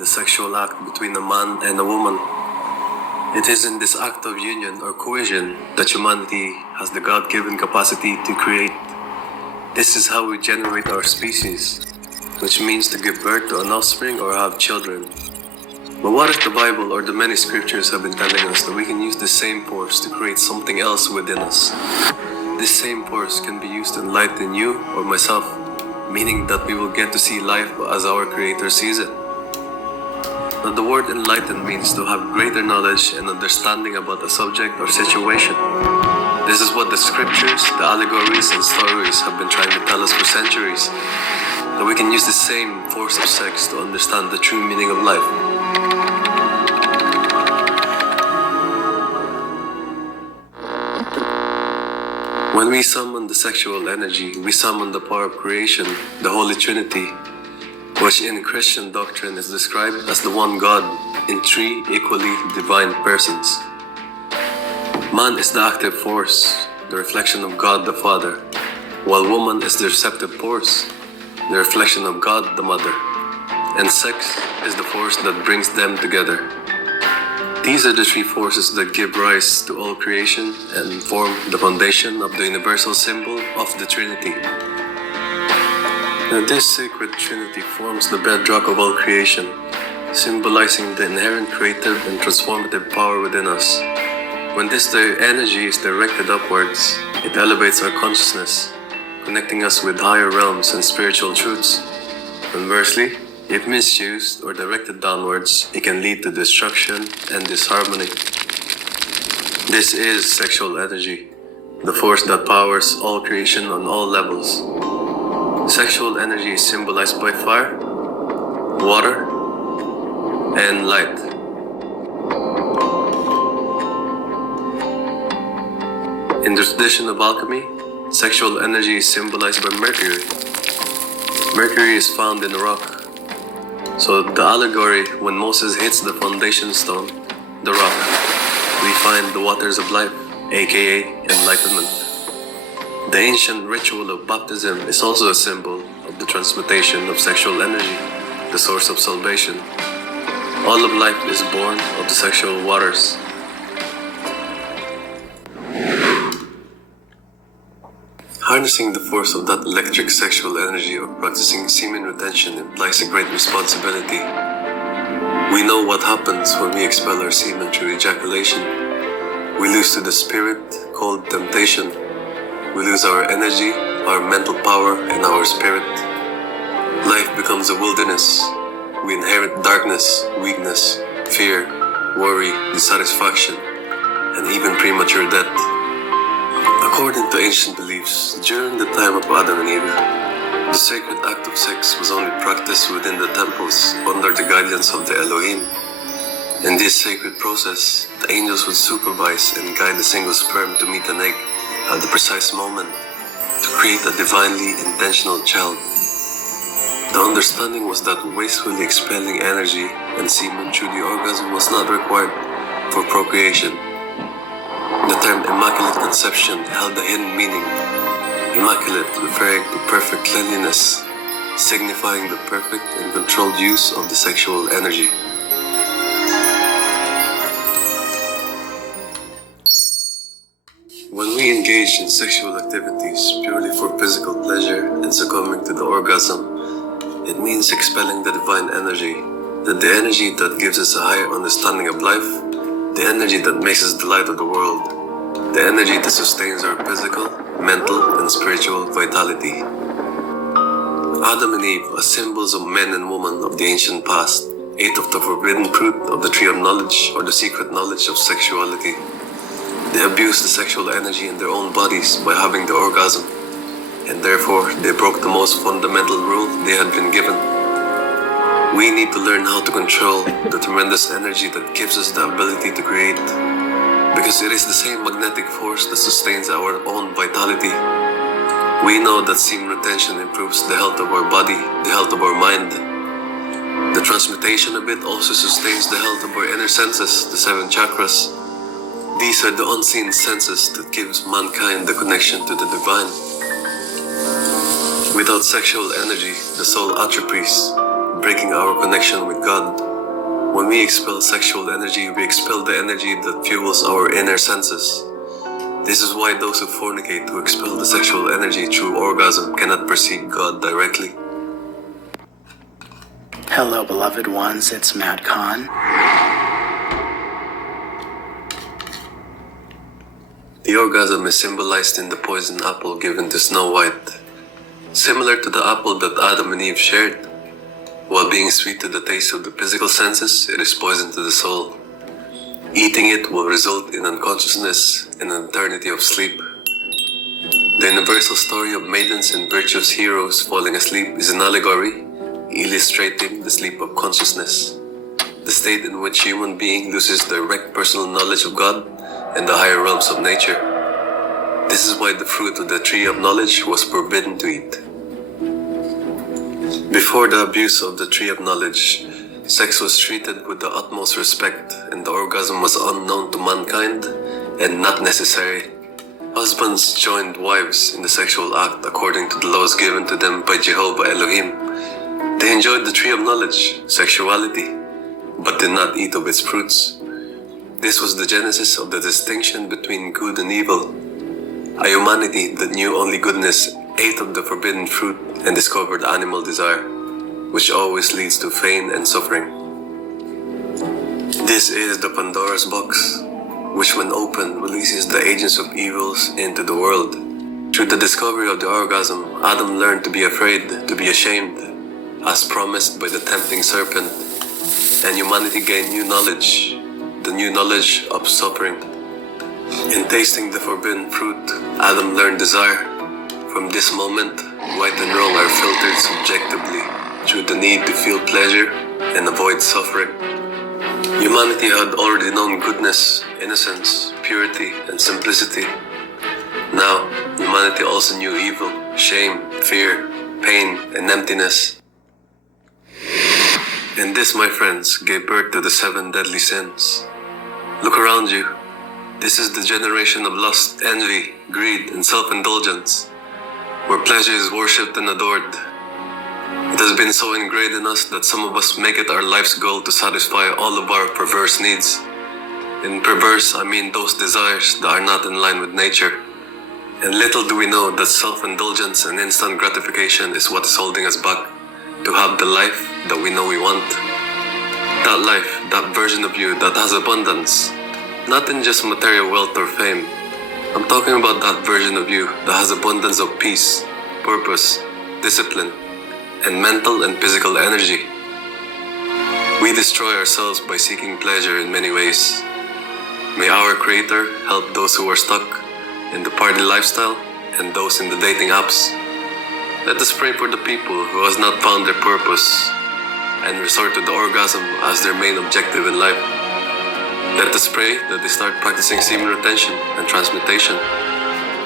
the sexual act between a man and a woman. It is in this act of union or cohesion that humanity has the God-given capacity to create. This is how we generate our species, which means to give birth to an offspring or have children. But what if the Bible or the many scriptures have been telling us that we can use the same force to create something else within us? This same force can be used to enlighten you or myself, meaning that we will get to see life as our Creator sees it. Now, the word enlighten means to have greater knowledge and understanding about a subject or situation. This is what the scriptures, the allegories, and stories have been trying to tell us for centuries, that we can use the same force of sex to understand the true meaning of life. When we summon the sexual energy, we summon the power of creation, the Holy Trinity, which in Christian doctrine is described as the one God in three equally divine persons. Man is the active force, the reflection of God the Father, while woman is the receptive force, the reflection of God the Mother, and sex is the force that brings them together. These are the three forces that give rise to all creation and form the foundation of the universal symbol of the Trinity. Now, this sacred Trinity forms the bedrock of all creation, symbolizing the inherent creative and transformative power within us. When this energy is directed upwards, it elevates our consciousness, connecting us with higher realms and spiritual truths. Conversely, if misused or directed downwards, it can lead to destruction and disharmony. This is sexual energy, the force that powers all creation on all levels. Sexual energy is symbolized by fire, water, and light. In the tradition of alchemy, sexual energy is symbolized by Mercury. Mercury is found in a rock. So the allegory, when Moses hits the foundation stone, the rock, we find the waters of life, aka enlightenment. The ancient ritual of baptism is also a symbol of the transmutation of sexual energy, the source of salvation. All of life is born of the sexual waters. Harnessing the force of that electric sexual energy or practicing semen retention implies a great responsibility. We know what happens when we expel our semen through ejaculation. We lose to the spirit called temptation. We lose our energy, our mental power, and our spirit. Life becomes a wilderness. We inherit darkness, weakness, fear, worry, dissatisfaction, and even premature death. According to ancient beliefs, during the time of Adam and Eve, the sacred act of sex was only practiced within the temples under the guidance of the Elohim. In this sacred process, the angels would supervise and guide a single sperm to meet an egg at the precise moment to create a divinely intentional child. The understanding was that wastefully expelling energy and semen through the orgasm was not required for procreation. The term immaculate conception held a hidden meaning, immaculate referring to perfect cleanliness, signifying the perfect and controlled use of the sexual energy. When we engage in sexual activities purely for physical pleasure and succumbing to the orgasm, it means expelling the divine energy, the energy that gives us a higher understanding of life, the energy that makes us the light of the world, the energy that sustains our physical, mental, and spiritual vitality. Adam and Eve, as symbols of men and women of the ancient past, ate of the forbidden fruit of the tree of knowledge or the secret knowledge of sexuality. They abused the sexual energy in their own bodies by having the orgasm, and therefore they broke the most fundamental rule they had been given. We need to learn how to control the tremendous energy that gives us the ability to create, because it is the same magnetic force that sustains our own vitality. We know that semen retention improves the health of our body, the health of our mind. The transmutation of it also sustains the health of our inner senses, the 7 chakras. These are the unseen senses that gives mankind the connection to the divine. Without sexual energy, the soul atrophies, breaking our connection with God. When we expel sexual energy, we expel the energy that fuels our inner senses. This is why those who fornicate, who expel the sexual energy through orgasm, cannot perceive God directly. Hello, beloved ones, it's Matt Kahn. The orgasm is symbolized in the poison apple given to Snow White, similar to the apple that Adam and Eve shared. While being sweet to the taste of the physical senses, it is poison to the soul. Eating it will result in unconsciousness and an eternity of sleep. The universal story of maidens and virtuous heroes falling asleep is an allegory illustrating the sleep of consciousness, the state in which human being loses direct personal knowledge of God and the higher realms of nature. This is why the fruit of the tree of knowledge was forbidden to eat. Before the abuse of the tree of knowledge, sex was treated with the utmost respect, and the orgasm was unknown to mankind and not necessary. Husbands joined wives in the sexual act according to the laws given to them by Jehovah Elohim. They enjoyed the tree of knowledge, sexuality, but did not eat of its fruits. This was the genesis of the distinction between good and evil. A humanity that knew only goodness ate of the forbidden fruit and discovered animal desire, which always leads to pain and suffering. This is the Pandora's box, which when opened releases the agents of evils into the world. Through the discovery of the orgasm, Adam learned to be afraid, to be ashamed, as promised by the tempting serpent, and humanity gained new knowledge, the new knowledge of suffering. In tasting the forbidden fruit, Adam learned desire. From this moment, right and wrong are filtered subjectively through the need to feel pleasure and avoid suffering. Humanity had already known goodness, innocence, purity, and simplicity. Now, humanity also knew evil, shame, fear, pain, and emptiness. And this, my friends, gave birth to the 7 deadly sins. Look around you. This is the generation of lust, envy, greed, and self-indulgence, where pleasure is worshipped and adored. It has been so ingrained in us that some of us make it our life's goal to satisfy all of our perverse needs. In perverse, I mean those desires that are not in line with nature. And little do we know that self-indulgence and instant gratification is what is holding us back to have the life that we know we want. That life, that version of you that has abundance, not in just material wealth or fame. I'm talking about that version of you that has abundance of peace, purpose, discipline, and mental and physical energy. We destroy ourselves by seeking pleasure in many ways. May our Creator help those who are stuck in the party lifestyle and those in the dating apps. Let us pray for the people who has not found their purpose and resort to the orgasm as their main objective in life. Let us pray that they start practicing semen retention and transmutation.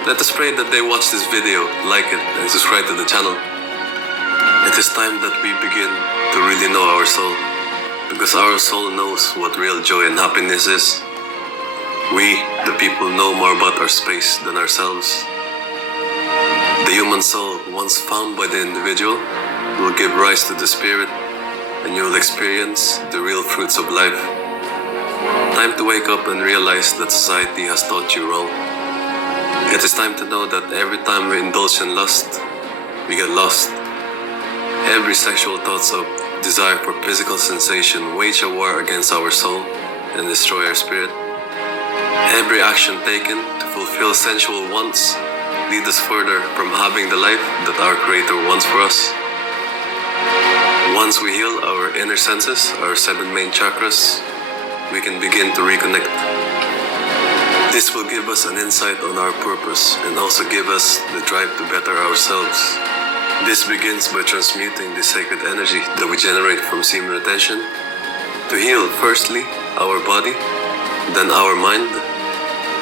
Let us pray that they watch this video, like it, and subscribe to the channel. It is time that we begin to really know our soul, because our soul knows what real joy and happiness is. We, the people, know more about our space than ourselves. The human soul, once found by the individual, will give rise to the spirit, and you will experience the real fruits of life. Time to wake up and realize that society has taught you wrong. It is time to know that every time we indulge in lust, we get lost. Every sexual thoughts of desire for physical sensation wage a war against our soul and destroy our spirit. Every action taken to fulfill sensual wants lead us further from having the life that our Creator wants for us. Once we heal our inner senses, our 7 main chakras, we can begin to reconnect. This will give us an insight on our purpose and also give us the drive to better ourselves. This begins by transmuting the sacred energy that we generate from semen retention to heal firstly our body, then our mind,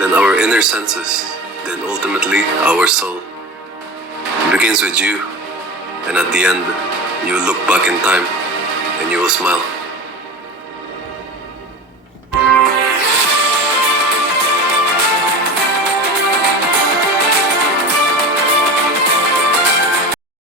then our inner senses, then ultimately our soul. It begins with you, and at the end, you will look back in time and you will smile.